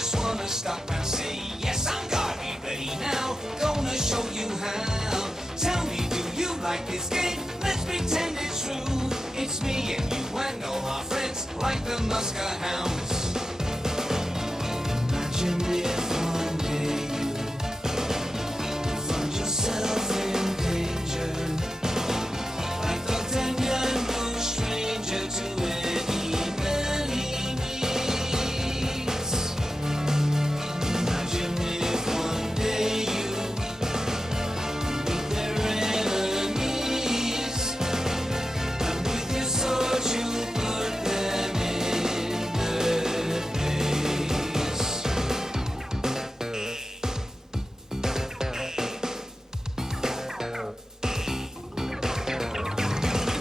just wanna stop and say, yes, I'm gonna be ready now. Gonna show you how. Tell me, do you like this game? Let's pretend it's true. It's me and you and all our friends, like the Muskehounds. Imagine if one day you find yourself in danger. Like D'Artagnan, no stranger to any man he meets. Imagine if one day you meet their enemies, and with your sword you put them in their place.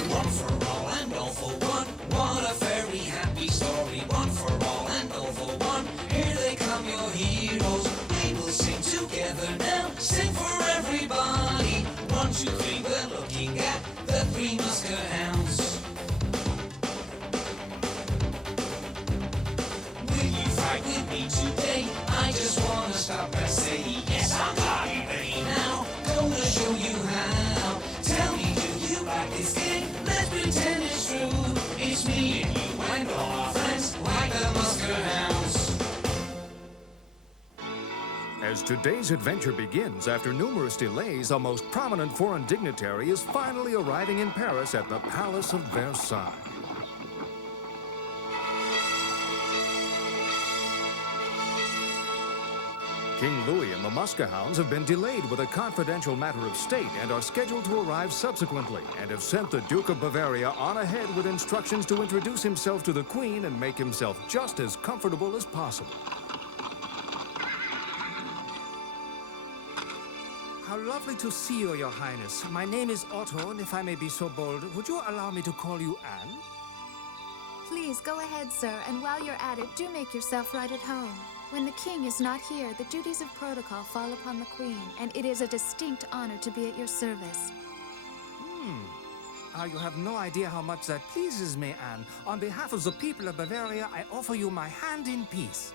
One for all and all for one. What a very happy story. One for all and all for one. Here they come, your heroes. We will sing together now. Sing for everybody. 1, 2, 3, we're looking at the Three Muskehounds. Will you fight with me today? I just wanna stop and say, yes, I'm gonna be ready now. Gonna show you how. Tell me, do you like this game? Let's pretend it's true. It's me and you and all our friends, like the Muskehounds. As today's adventure begins, after numerous delays, a most prominent foreign dignitary is finally arriving in Paris at the Palace of Versailles. King Louis and the Muskehounds have been delayed with a confidential matter of state and are scheduled to arrive subsequently, and have sent the Duke of Bavaria on ahead with instructions to introduce himself to the Queen and make himself just as comfortable as possible. How lovely to see you, Your Highness. My name is Otto, and if I may be so bold, would you allow me to call you Anne? Please go ahead, sir, and while you're at it, do make yourself right at home. When the king is not here, the duties of protocol fall upon the queen, and it is a distinct honor to be at your service. You have no idea how much that pleases me, Anne. On behalf of the people of Bavaria, I offer you my hand in peace.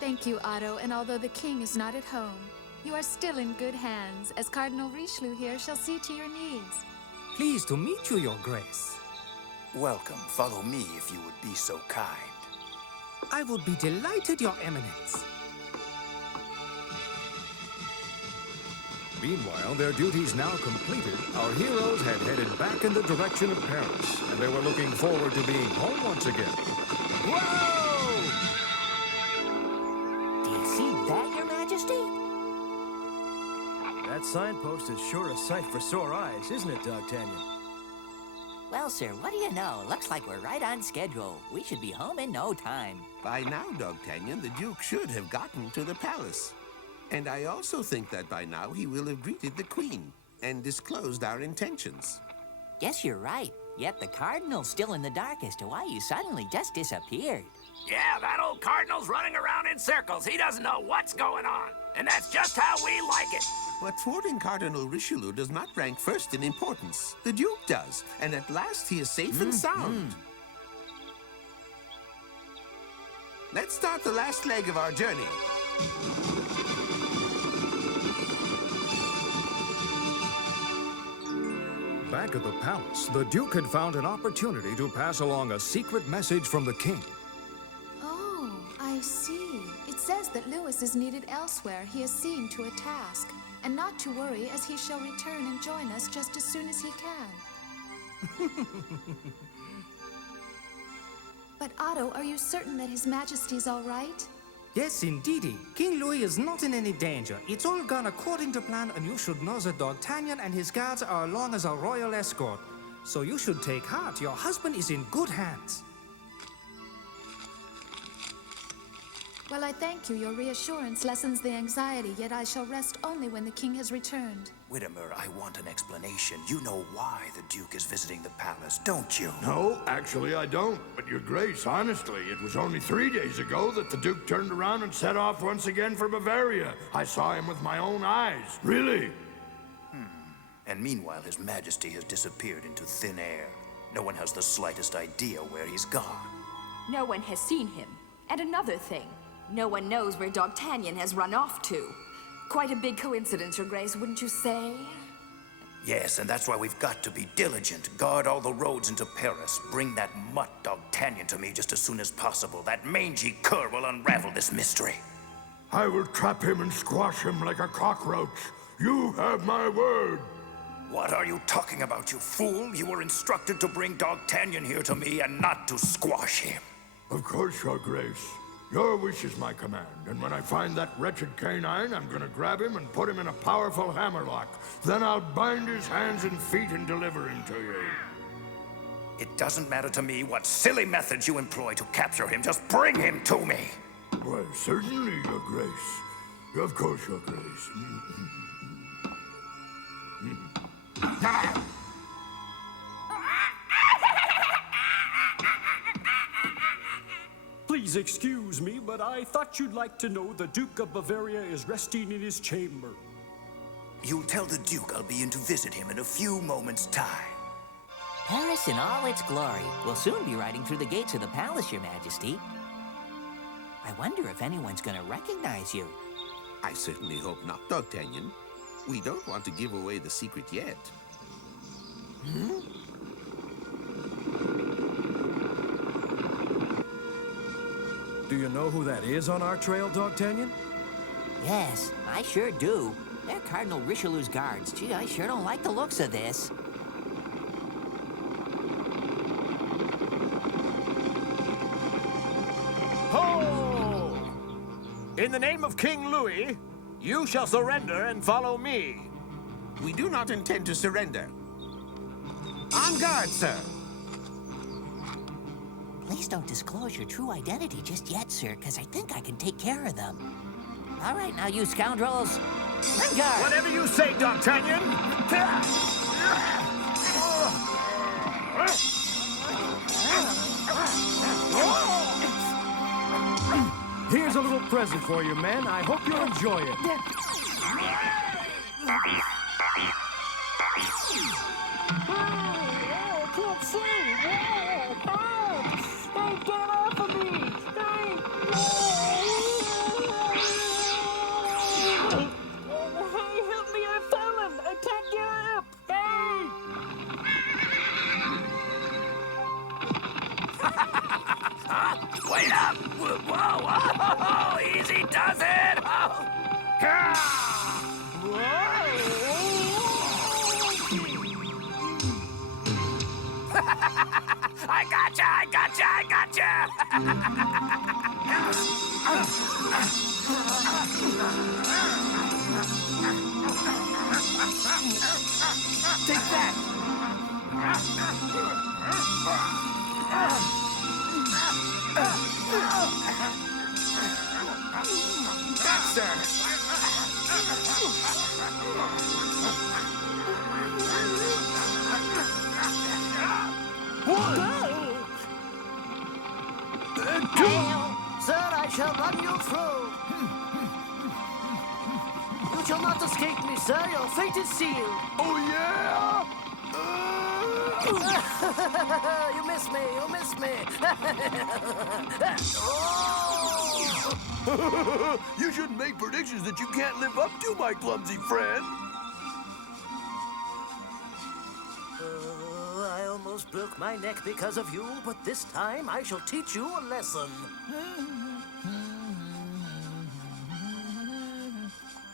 Thank you, Otto, and although the king is not at home, you are still in good hands, as Cardinal Richelieu here shall see to your needs. Pleased to meet you, Your Grace. Welcome. Follow me if you would be so kind. I would be delighted, Your Eminence. Meanwhile, their duties now completed, our heroes had headed back in the direction of Paris, and they were looking forward to being home once again. Whoa! Do you see that, Your Majesty? That signpost is sure a sight for sore eyes, isn't it, D'Artagnan? Well, sir, what do you know? Looks like we're right on schedule. We should be home in no time. By now, D'Artagnan, the Duke should have gotten to the palace. And I also think that by now he will have greeted the Queen and disclosed our intentions. Guess you're right. Yet the Cardinal's still in the dark as to why you suddenly just disappeared. Yeah, that old Cardinal's running around in circles. He doesn't know what's going on. And that's just how we like it. But thwarting Cardinal Richelieu does not rank first in importance. The Duke does, and at last he is safe and sound. Let's start the last leg of our journey. Back at the palace, the Duke had found an opportunity to pass along a secret message from the king. Oh, I see. It says that Louis is needed elsewhere. He is seen to a task. And not to worry, as he shall return and join us just as soon as he can. But Otto, are you certain that His Majesty's all right? Yes, indeedy. King Louis is not in any danger. It's all gone according to plan, and you should know that D'Artagnan and his guards are along as a royal escort. So you should take heart. Your husband is in good hands. Well, I thank you. Your reassurance lessens the anxiety, yet I shall rest only when the king has returned. Widimer, I want an explanation. You know why the Duke is visiting the palace, don't you? No, actually I don't. But Your Grace, honestly, it was only 3 days ago that the Duke turned around and set off once again for Bavaria. I saw him with my own eyes. Really? And meanwhile, His Majesty has disappeared into thin air. No one has the slightest idea where he's gone. No one has seen him. And another thing, No one knows where D'Artagnan has run off to. Quite a big coincidence, Your Grace, wouldn't you say? Yes, and that's why we've got to be diligent. Guard all the roads into Paris. Bring that mutt D'Artagnan to me just as soon as possible. That mangy cur will unravel this mystery. I will trap him and squash him like a cockroach. You have my word. What are you talking about, you fool? You were instructed to bring D'Artagnan here to me and not to squash him. Of course, Your Grace. Your wish is my command, and when I find that wretched canine, I'm gonna grab him and put him in a powerful hammerlock. Then I'll bind his hands and feet and deliver him to you. It doesn't matter to me what silly methods you employ to capture him. Just bring him to me. Why, certainly, Your Grace. Of course, Your Grace. Please excuse me, but I thought you'd like to know the Duke of Bavaria is resting in his chamber. You'll tell the Duke I'll be in to visit him in a few moments' time. Paris in all its glory. We'll soon be riding through the gates of the palace, Your Majesty. I wonder if anyone's gonna recognize you. I certainly hope not, D'Artagnan. We don't want to give away the secret yet. Do you know who that is on our trail, D'Artagnan? Yes, I sure do. They're Cardinal Richelieu's guards. Gee, I sure don't like the looks of this. Ho! In the name of King Louis, you shall surrender and follow me. We do not intend to surrender. On guard, sir. Please don't disclose your true identity just yet, sir, because I think I can take care of them. All right, now, you scoundrels. On guard! Whatever you say, D'Artagnan. Here's a little present for you, men. I hope you'll enjoy it. I can't see. Hey, get off of me! Hey, help me! I've fallen! I can't get up! Hey! Wait up! Whoa, whoa! Easy does it! I gotcha! I gotcha! I gotcha! Take that! That's sir! Sir, I shall run you through. You shall not escape me, sir. Your fate is sealed. Oh, yeah? You miss me. You miss me. You shouldn't make predictions that you can't live up to, my clumsy friend. I almost broke my neck because of you, but this time I shall teach you a lesson.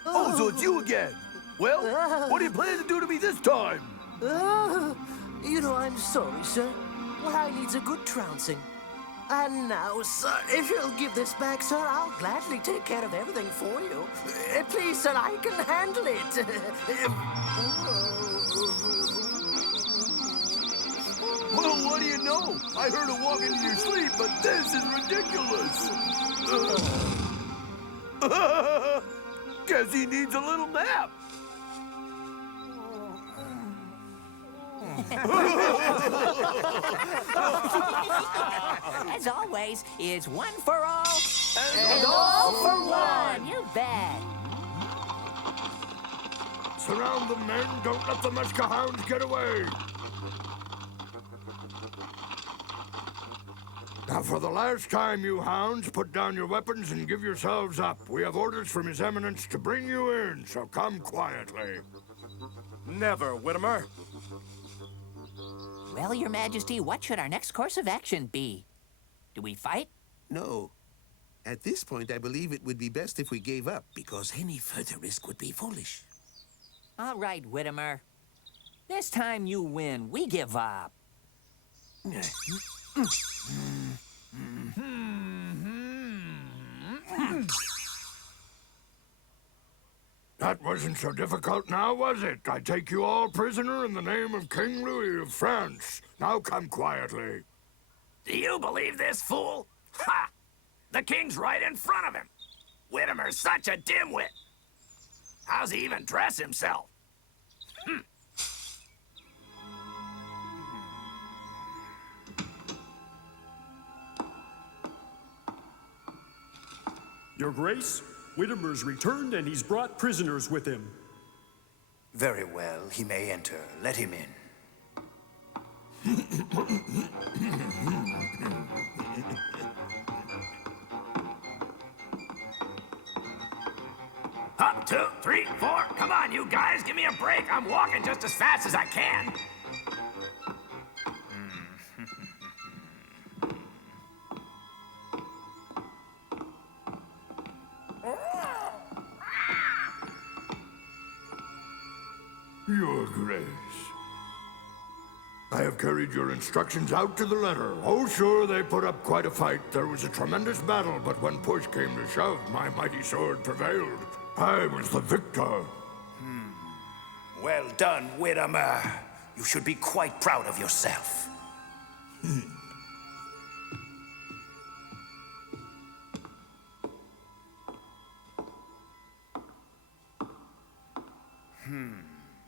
Oh, so it's you again. Well, what are you planning to do to me this time? You know, I'm sorry, sir. What I need's a good trouncing. And now, sir, if you'll give this back, sir, I'll gladly take care of everything for you. Please, sir, I can handle it. Well, what do you know? I heard her walk into your sleep, but this is ridiculous. Guess he needs a little nap. As always, it's one for all and all for one. You bet. Surround the men. Don't let the Muskehounds get away. Now Now, for the last time, you hounds, put down your weapons and give yourselves up. We have orders from His Eminence to bring you in, so come quietly. Never, Widimer. Well, Your Majesty, what should our next course of action be? Do we fight? No. At this point, I believe it would be best if we gave up, because any further risk would be foolish. All right, Widimer. This time you win. We give up. That wasn't so difficult now, was it? I take you all prisoner in the name of King Louis of France. Now come quietly. Do you believe this, fool? Ha! The king's right in front of him. Widimer's such a dimwit. How's he even dress himself? Your Grace, Widimer's returned and he's brought prisoners with him. Very well, he may enter. Let him in. Up, 2, 3, 4. Come on, you guys, give me a break. I'm walking just as fast as I can. Your Grace. I have carried your instructions out to the letter. Oh, sure, they put up quite a fight. There was a tremendous battle, but when push came to shove, my mighty sword prevailed. I was the victor. Well done, Widimer. You should be quite proud of yourself.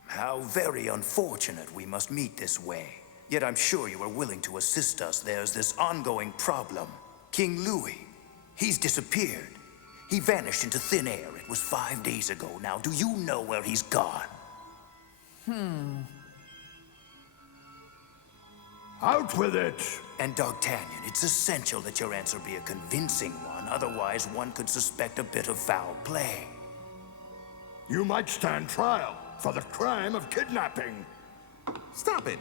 How very unfortunate we must meet this way. Yet I'm sure you are willing to assist us. There's this ongoing problem. King Louis, he's disappeared. He vanished into thin air. It was 5 days ago. Now, do you know where he's gone? Out with it! And D'Artagnan, it's essential that your answer be a convincing one. Otherwise, one could suspect a bit of foul play. You might stand trial for the crime of kidnapping. Stop it.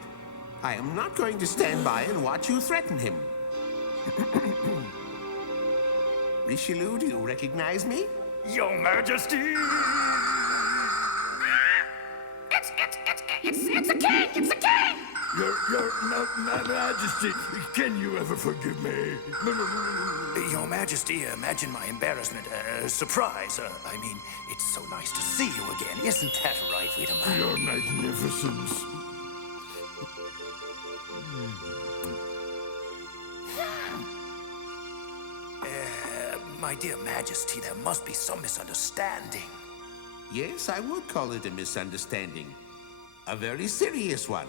I am not going to stand by and watch you threaten him. Richelieu, do you recognize me? Your Majesty! It's the king! It's the king! Your Majesty, can you ever forgive me? Your Majesty, imagine my embarrassment, surprise. I mean, it's so nice to see you again. Isn't that right, Widimer? Your magnificence. My dear Majesty, there must be some misunderstanding. Yes, I would call it a misunderstanding. A very serious one.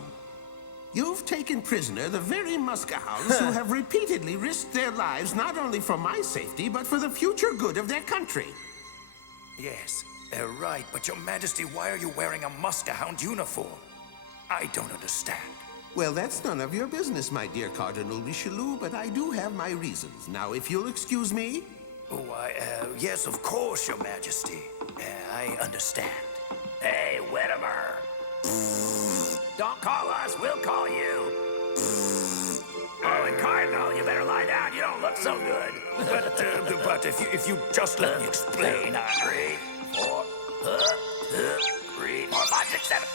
You've taken prisoner the very Muskehounds who have repeatedly risked their lives not only for my safety, but for the future good of their country. Yes, right, but Your Majesty, why are you wearing a Muskehound uniform? I don't understand. Well, that's none of your business, my dear Cardinal Richelieu, but I do have my reasons. Now, if you'll excuse me... Oh, yes, of course, Your Majesty. I understand. Hey, Widimer! Don't call us, we'll call you. Oh, and Cardinal, you better lie down. You don't look so good. But if you just let me explain... 3, 4, 3, 4, 5, 6, 7.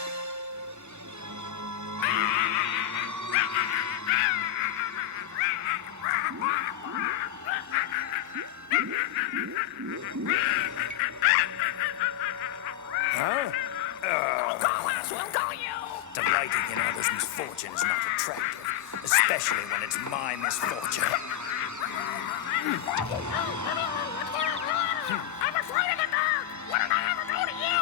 Huh? Don't call us, we'll call you. Delighting in others' misfortune is not attractive, especially when it's my misfortune. I'm afraid of the dark. What did I ever do to you?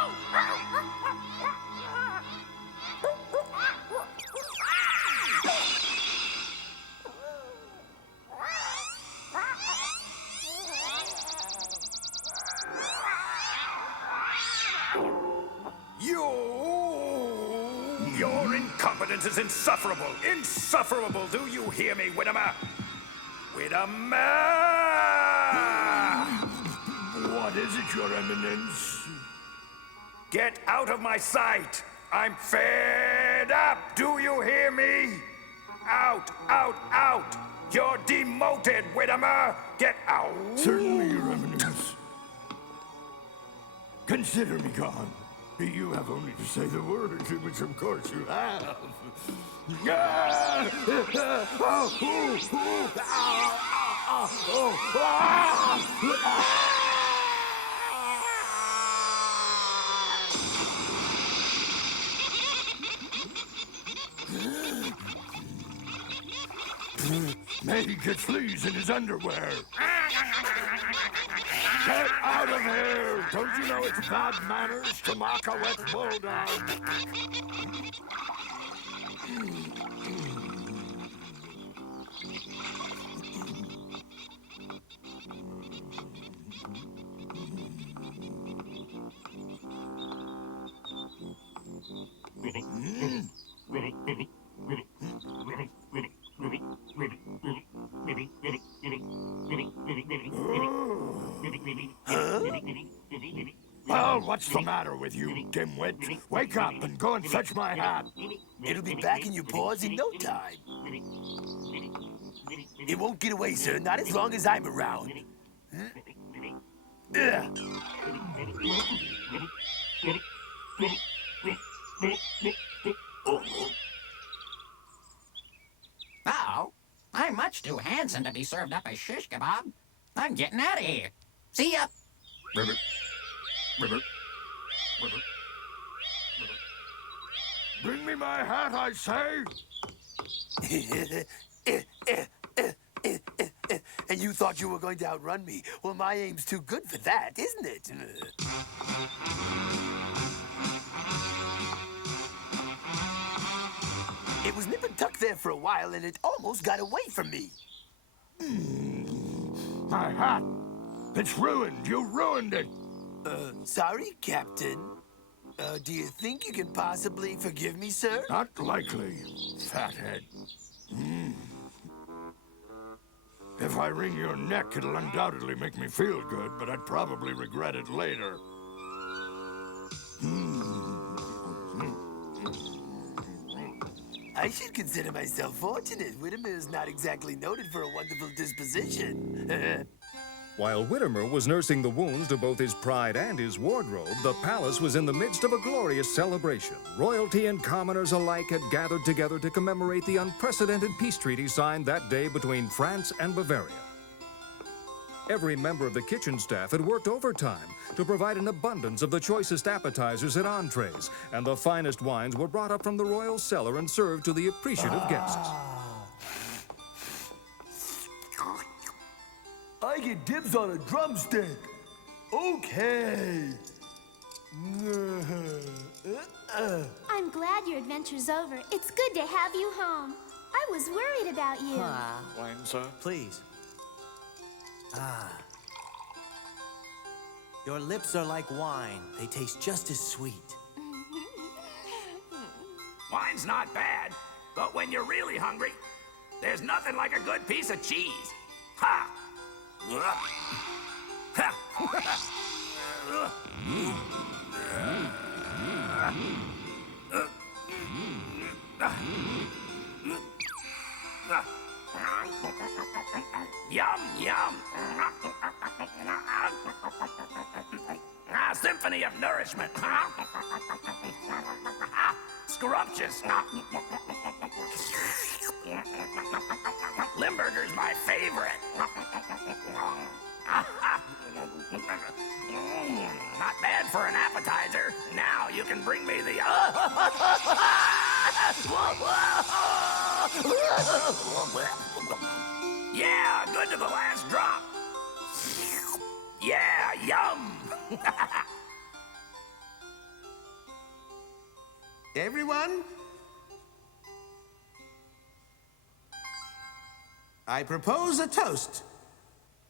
Your incompetence is insufferable! Insufferable! Do you hear me, Widimer? WIDIMER! What is it, Your Eminence? Get out of my sight! I'm fed up! Do you hear me? Out, out, out! You're demoted, WIDIMER! Get out! Certainly, Your Eminence. Consider me gone. You have only to say the words, which of course you have. May he get fleas in his underwear. Get out of here! Don't you know it's bad manners to mock a wet bulldog? Well, what's the matter with you, dimwit? Wake up and go and fetch my hat. It'll be back in your paws in no time. It won't get away, sir, not as long as I'm around. Uh-oh. I'm much too handsome to be served up as shish kebab. I'm getting out of here. See ya. Ribbit. Ribbit. Ribbit. Bring me my hat, I say! And you thought you were going to outrun me? Well, my aim's too good for that, isn't it? It was nip and tuck there for a while, and it almost got away from me. My hat! It's ruined! You ruined it! Sorry, Captain. Do you think you can possibly forgive me, sir? Not likely, fathead. If I wring your neck, it'll undoubtedly make me feel good, but I'd probably regret it later. I should consider myself fortunate. WIDIMER is not exactly noted for a wonderful disposition. While WIDIMER was nursing the wounds to both his pride and his wardrobe, the palace was in the midst of a glorious celebration. Royalty and commoners alike had gathered together to commemorate the unprecedented peace treaty signed that day between France and Bavaria. Every member of the kitchen staff had worked overtime to provide an abundance of the choicest appetizers and entrees, and the finest wines were brought up from the royal cellar and served to the appreciative guests. I get dibs on a drumstick. Okay. I'm glad your adventure's over. It's good to have you home. I was worried about you. Wine, sir? Please. Your lips are like wine. They taste just as sweet. Wine's not bad, but when you're really hungry, there's nothing like a good piece of cheese. Ha! Yum, yum. Symphony of nourishment. Scrumptious. Limburger's my favorite. Not bad for an appetizer. Now you can bring me the... Yeah, good to the last drop. Yeah, yum. Everyone? I propose a toast.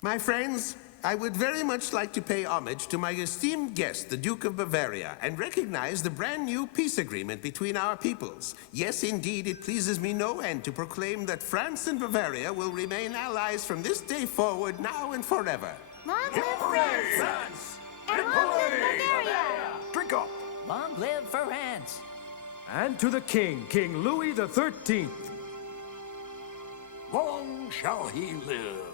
My friends, I would very much like to pay homage to my esteemed guest, the Duke of Bavaria, and recognize the brand new peace agreement between our peoples. Yes, indeed, it pleases me no end to proclaim that France and Bavaria will remain allies from this day forward, now and forever. Long live France! And long live Bavaria! Drink up! Long live France! And to the king, King Louis the 13th. Long shall he live.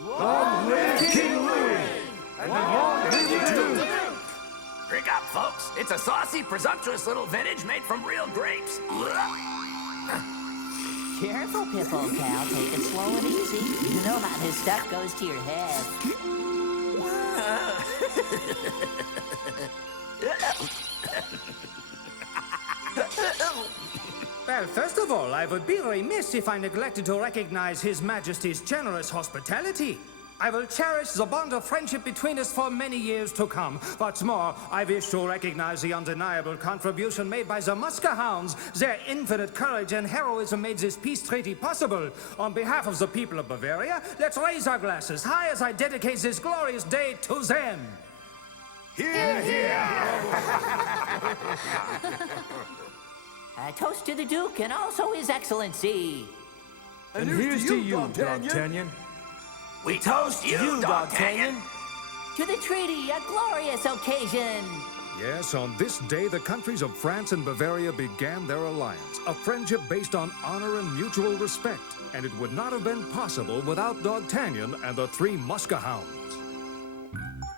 Long live King Louis! And long live the Duke! Drink up, folks. It's a saucy, presumptuous little vintage made from real grapes. Careful, Pip-Old Pal. Take it slow and easy. You know how this stuff goes to your head. Well, first of all, I would be remiss if I neglected to recognize His Majesty's generous hospitality. I will cherish the bond of friendship between us for many years to come. What's more, I wish to recognize the undeniable contribution made by the Muskehounds. Their infinite courage and heroism made this peace treaty possible. On behalf of the people of Bavaria, let's raise our glasses high as I dedicate this glorious day to them. Hear, hear! A toast to the Duke and also His Excellency. And here's to you, D'Artagnan. We toast you, D'Artagnan. To the treaty, a glorious occasion. Yes, on this day, the countries of France and Bavaria began their alliance, a friendship based on honor and mutual respect. And it would not have been possible without D'Artagnan and the three Muskehounds.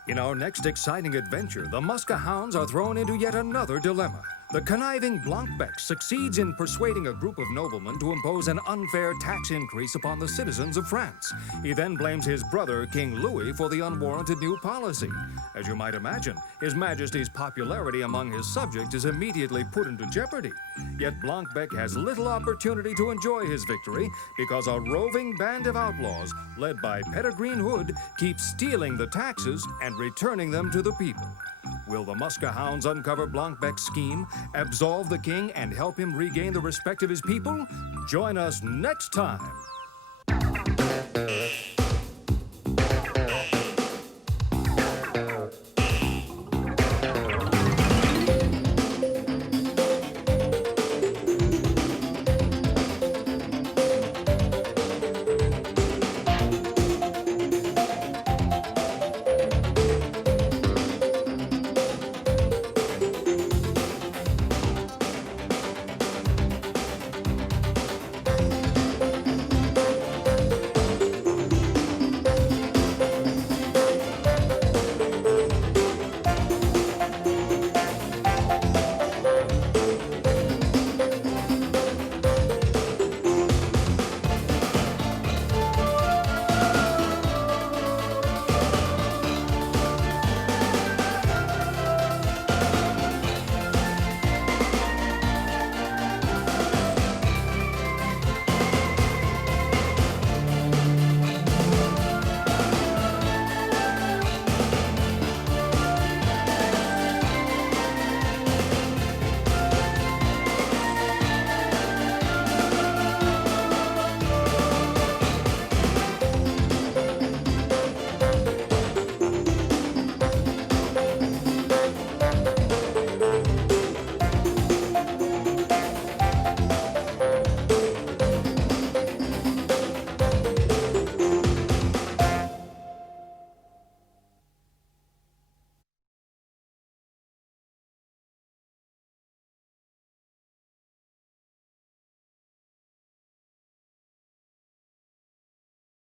In our next exciting adventure, the Muskehounds are thrown into yet another dilemma. The conniving BLANCBEC succeeds in persuading a group of noblemen to impose an unfair tax increase upon the citizens of France. He then blames his brother, King Louis, for the unwarranted new policy. As you might imagine, His Majesty's popularity among his subjects is immediately put into jeopardy. Yet BLANCBEC has little opportunity to enjoy his victory because a roving band of outlaws, led by Pettigreen Hood, keeps stealing the taxes and returning them to the people. Will the Muskehounds uncover BLANCBEC's scheme, absolve the king, and help him regain the respect of his people? Join us next time.